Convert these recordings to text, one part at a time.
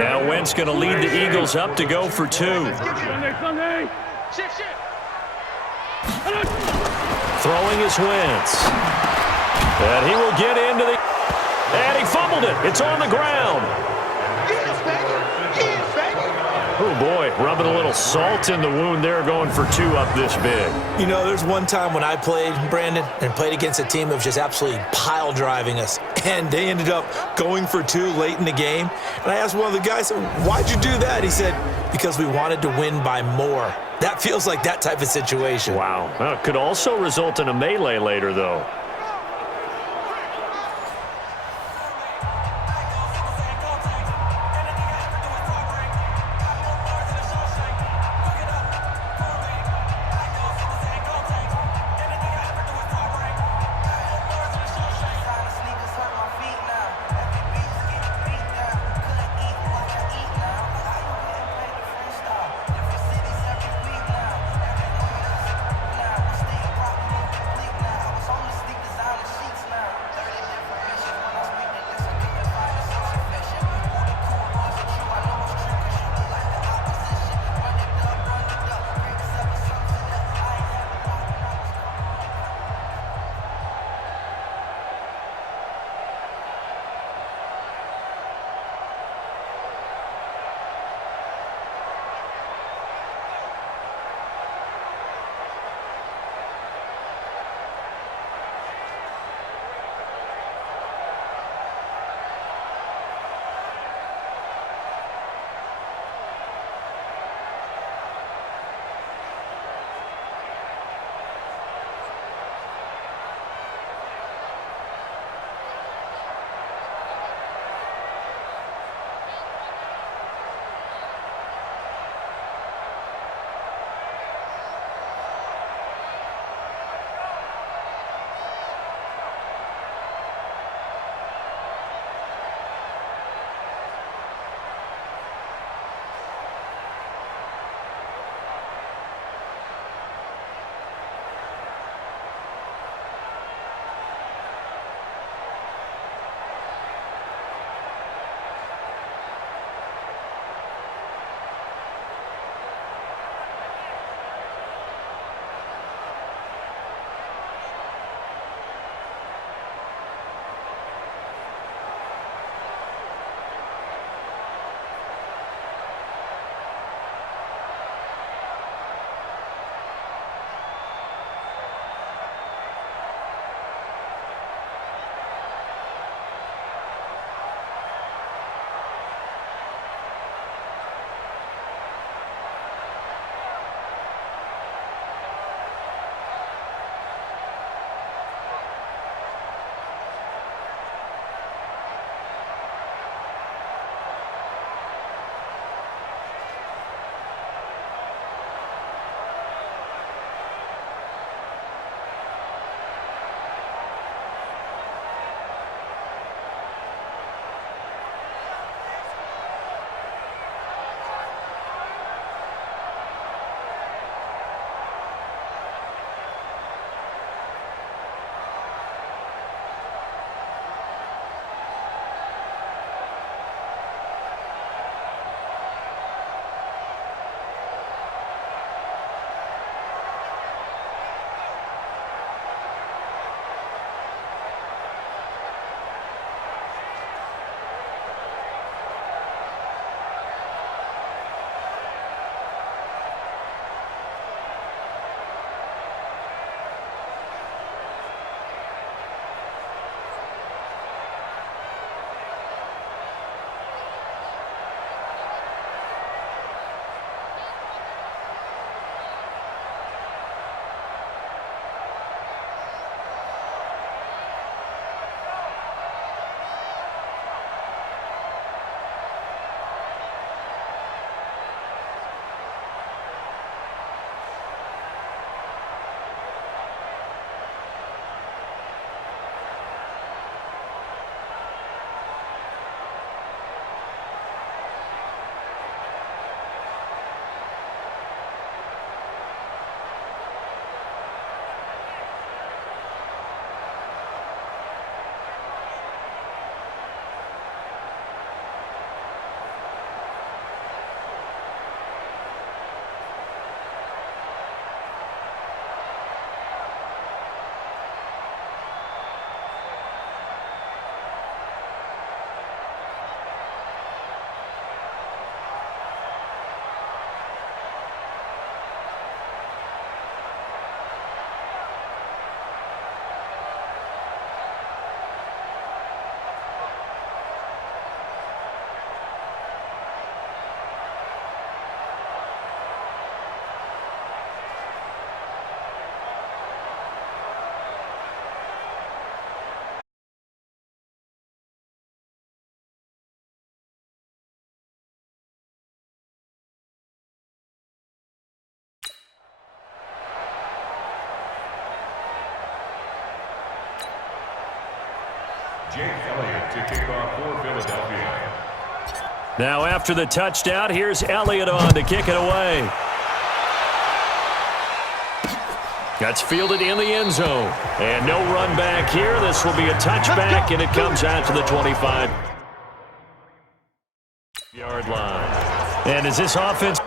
Now Wentz going to lead the Eagles up to go for 2. Throwing is Wentz. And he will get into the... And he fumbled it. It's on the ground. Oh, boy, rubbing a little salt in the wound there, going for 2 up this big. You know, there's one time when I played, Brandon, and played against a team that was just absolutely pile driving us, and they ended up going for 2 late in the game. And I asked one of the guys, why'd you do that? He said, because we wanted to win by more. That feels like that type of situation. Wow. Well, it could also result in a melee later, though. Now after the touchdown, here's Elliott on to kick it away. That's fielded in the end zone. And no run back here. This will be a touchback, and it comes out to the 25-yard line. And is this offense...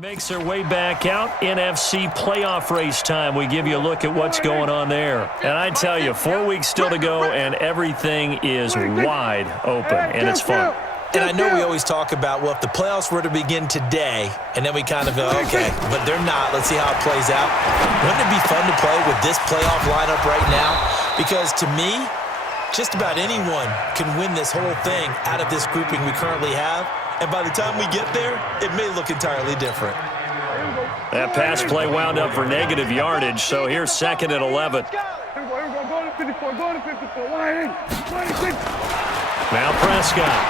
Makes their way back out. NFC playoff race time. We give you a look at what's going on there. And I tell you, 4 weeks still to go, and everything is wide open, and it's fun. And I know we always talk about, well, if the playoffs were to begin today, and then we kind of go, okay, but they're not. Let's see how it plays out. Wouldn't it be fun to play with this playoff lineup right now? Because to me, just about anyone can win this whole thing out of this grouping we currently have. And by the time we get there, it may look entirely different. That pass play wound up for negative yardage, so here's 2nd and 11. Now Prescott.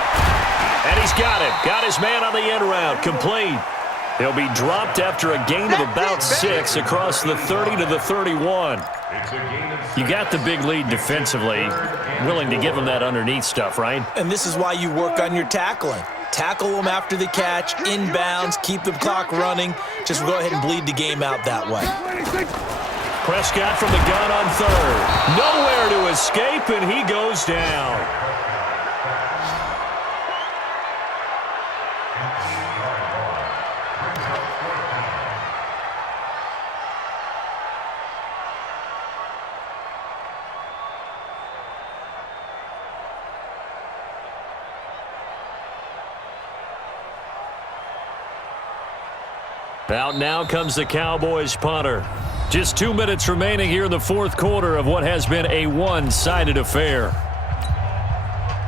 And he's got it. Got his man on the end route. Complete. He'll be dropped after a gain of about 6 across the 30 to the 31. You got the big lead defensively. Willing to give him that underneath stuff, right? And this is why you work on your tackling. Tackle them after the catch, inbounds, keep the clock running. Just go ahead and bleed the game out that way. Prescott from the gun on 3rd. Nowhere to escape, and he goes down. Out now comes the Cowboys punter. Just 2 minutes remaining here in the 4th quarter of what has been a one-sided affair.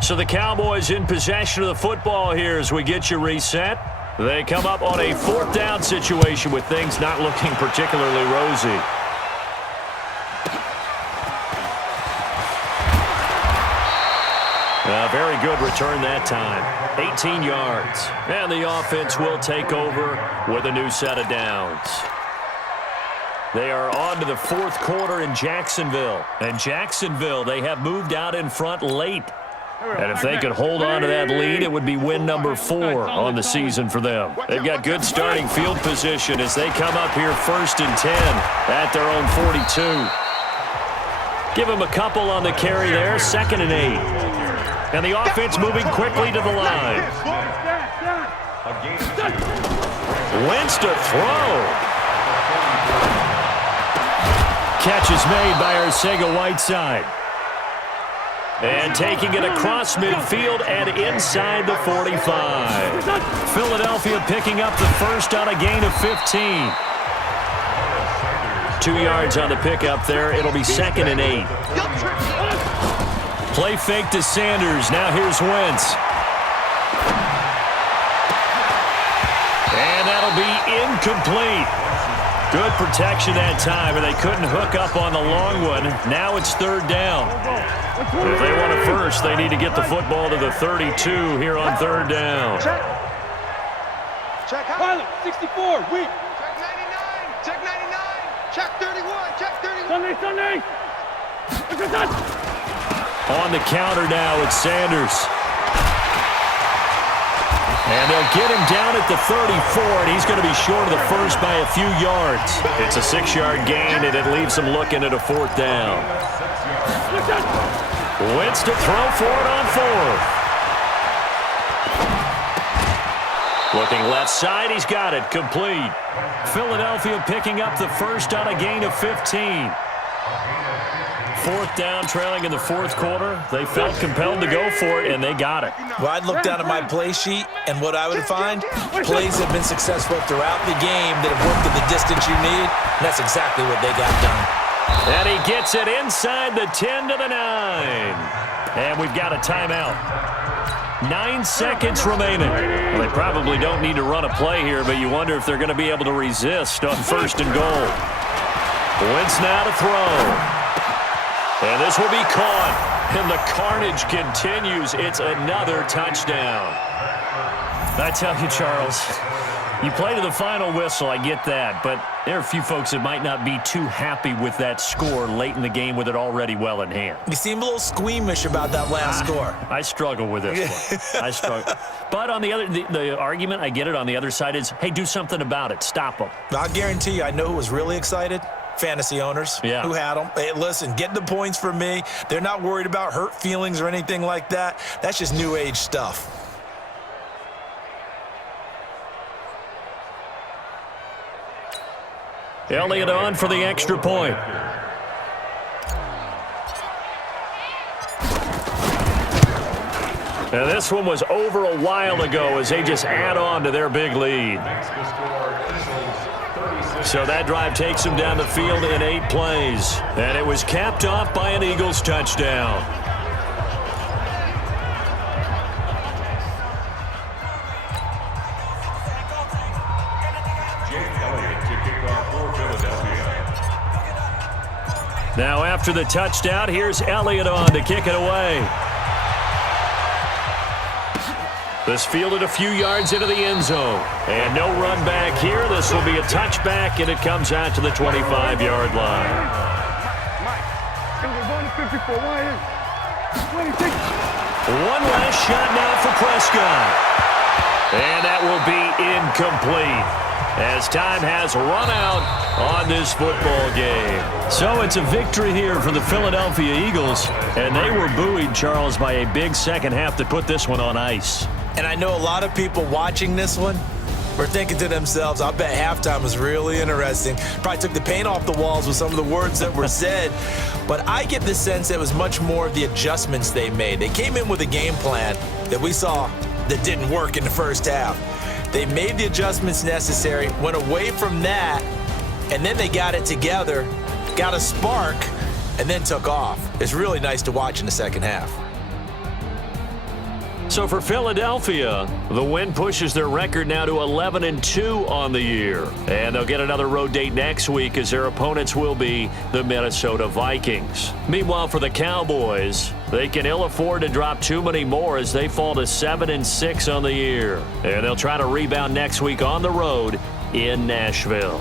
So the Cowboys in possession of the football here as we get you reset. They come up on a 4th down situation with things not looking particularly rosy. A very good return that time. 18 yards. And the offense will take over with a new set of downs. They are on to the 4th quarter in Jacksonville. And Jacksonville, they have moved out in front late. And if they could hold on to that lead, it would be win number 4 on the season for them. They've got good starting field position as they come up here 1st and 10 at their own 42. Give them a couple on the carry there, 2nd and 8. And the offense moving quickly to the line. Wentz to throw. Catch is made by Arcega-Whiteside. And taking it across midfield and inside the 45. Philadelphia picking up the first on a gain of 15. 2 yards on the pickup there. It'll be 2nd and 8. Play fake to Sanders. Now here's Wentz. And that'll be incomplete. Good protection that time, and they couldn't hook up on the long one. Now it's third down. If they want it first, they need to get the football to the 32 here on third down. Check. Pilot, 64, weak. Check 99. Check 31. Check 31. Sunday. On the counter now, it's Sanders. And they'll get him down at the 34, and he's going to be short of the first by a few yards. It's a 6-yard gain, and it leaves them looking at a fourth down. Wentz to throw for it on fourth. Looking left side, he's got it, complete. Philadelphia picking up the first on a gain of 15. Fourth down, trailing in the fourth quarter. They felt compelled to go for it, and they got it. Well, I'd look down at my play sheet, and what I would find, plays have been successful throughout the game that have worked at the distance you need, and that's exactly what they got done. And he gets it inside the 10 to the 9. And we've got a timeout. 9 seconds remaining. Well, they probably don't need to run a play here, but you wonder if they're going to be able to resist on first and goal. Wentz now to throw. And this will be caught. And the carnage continues. It's another touchdown. I tell you, Charles, you play to the final whistle, I get that. But there are a few folks that might not be too happy with that score late in the game with it already well in hand. You seem a little squeamish about that last score. I struggle with this one. I struggle. But on the other, the argument, I get it, on the other side is, hey, do something about it. Stop them. I'll guarantee you, I know who was really excited. Fantasy owners who had them. Hey, listen, get the points from me. They're not worried about hurt feelings or anything like that. That's just new age stuff. Elliott on for the extra point. And this one was over a while ago as they just add on to their big lead. So that drive takes them down the field in 8 plays. And it was capped off by an Eagles touchdown. Now after the touchdown, here's Elliott on to kick it away. This fielded a few yards into the end zone. And no run back here. This will be a touchback, and it comes out to the 25-yard line. One last shot now for Prescott. And that will be incomplete, as time has run out on this football game. So it's a victory here for the Philadelphia Eagles, and they were buoyed, Charles, by a big second half that put this one on ice. And I know a lot of people watching this one were thinking to themselves, I bet halftime was really interesting. Probably took the paint off the walls with some of the words that were said. But I get the sense it was much more of the adjustments they made. They came in with a game plan that we saw that didn't work in the first half. They made the adjustments necessary, went away from that, and then they got it together, got a spark, and then took off. It's really nice to watch in the second half. So for Philadelphia, the win pushes their record now to 11-2 on the year. And they'll get another road date next week as their opponents will be the Minnesota Vikings. Meanwhile, for the Cowboys, they can ill afford to drop too many more as they fall to 7-6 on the year. And they'll try to rebound next week on the road in Nashville.